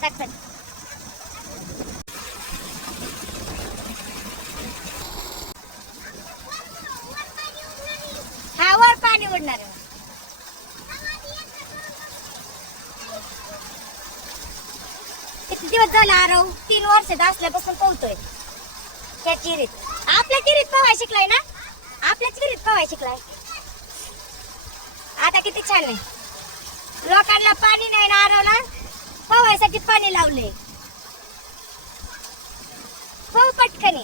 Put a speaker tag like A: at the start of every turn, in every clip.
A: टाक हा वर पाणी उडणार. आहे. किती दिवस झाला आरव तीन वर्षात असल्यापासून पोहतोय. त्या चिरीत. आपल्या चिरीत पवाय शिकलाय ना? आपल्या चिरीत पवाय शिकलाय. आता किती छान आहे. लोकांना पाणी नाही ना आरवला पोहायसाठी पाणी लावले. हो पटकने.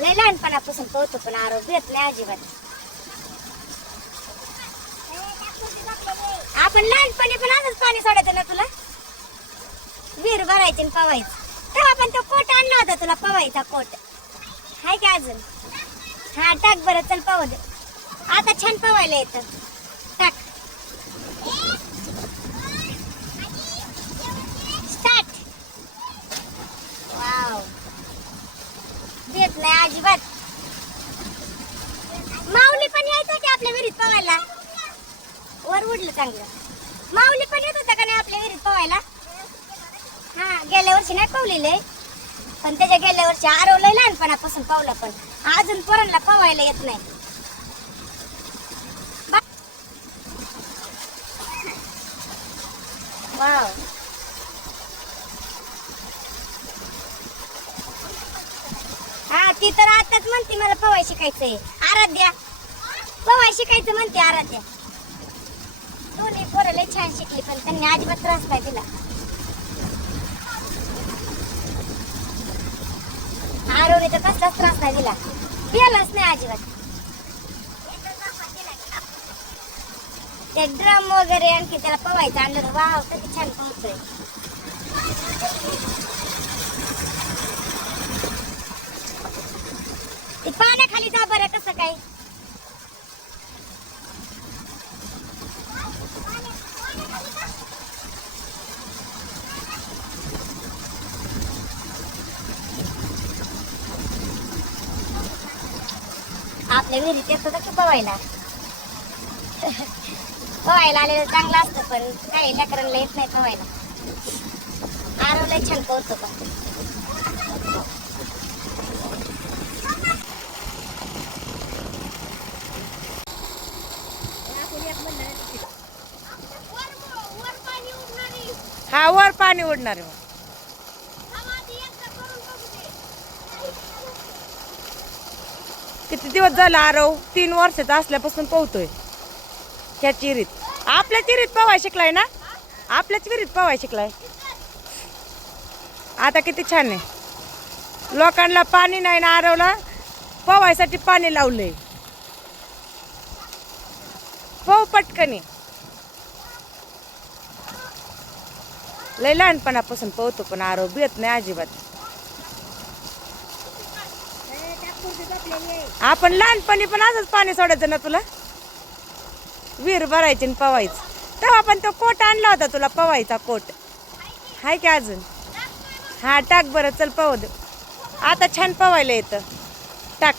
A: लय लहानपणापासून पोहतो पण आरोग्य भेट नाही अजिबात. आपण लहानपणी पण असंच पाणी सोडायचं ना तुला? विहीर भरायचे पवायचं. तेव्हा पण तो कोट आणला होता तुला पवायचा कोट. हाय का अजून? हा टाक बरं चल पाहू दे. आता छान पवायला येतं टाक स्टार्ट वाव देत नाही अजिबात. माऊली पण यायचं की आपल्या विहिरीत पवायला वर उडलं चांगलं. माऊली पण येत होता का नाही आपल्या विहिरीत पवायला हा गेल्या वर्षी नाही पवलेले पण त्याच्या गेल्या वर्षी आरवलंय लहानपणापासून पावलं पण. अजून पोरांना पवायला येत नाही बा- वाव हा ती तर आताच म्हणते मला पवाय शिकायचंय. आराध्या. पवाय शिकायचं म्हणते आराध्या. दोन्ही पोरं लय छान शिकली पण त्यांनी अजिबात त्रास नाही दिला. आरोने तर कसलाच त्रास नाही दिला. पियालाच नाही अजिबात. ते ड्रम वगैरे आणखी त्याला पवायचं आणलं वाव किती छान पोहतोय ते पाण्याखाली जा बरं कसं काय आपल्या विहिरीत येत होतं की पवायला. पवायला आलेलं चांगलं असतं पण काही लेकरांना येत नाही पवायला. आरवलं छान पोहतो पण.
B: हा वर पाणी उडणार आहे मग. किती दिवस झाला आरव? तीन वर्षाचा असल्यापासून पोहतोय. ह्या चिरीत. आपल्या चिरीत पवाय शिकलाय ना? आपल्याच विहिरीत पवाय शिकलाय. आता किती छान आहे. लोकांना पाणी नाही ना आरवला. पवायसाठी पाणी लावलंय. पोह पटकनी लय लहानपणापासून पोहतो पण आरव येत नाही अजिबात. आपण लहानपणी पण असंच पाणी सोडायचं ना तुला? विहीर भरायची आणि पवायचं. तेव्हा पण तो कोट आणला होता तुला पवायचा कोट. हाय की अजून? हा टाक बरं चल पव दे. आता छान पवायला येतं. टाक.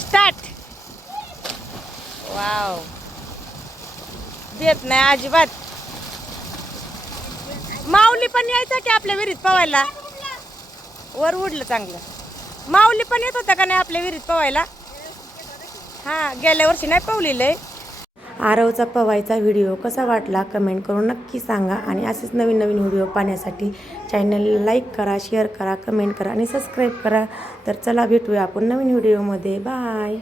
B: स्टार्ट वाव देत नाही अजिबात. माऊली पण यायचं की आपल्या विहिरीत पवायला वर उडलं चांगलं. माऊली पण येत होता का नाही आपल्या विहिरीत पवायला हा गेल्या वर्षी नाही पवलेलं आरवचा पवायचा व्हिडिओ कसा वाटला कमेंट करून नक्की सांगा आणि असेच नवीन नवीन व्हिडिओ पाहण्यासाठी चॅनलला लाईक करा शेअर करा कमेंट करा आणि सबस्क्राईब करा. तर चला भेटूया आपण नवीन व्हिडिओमध्ये. बाय.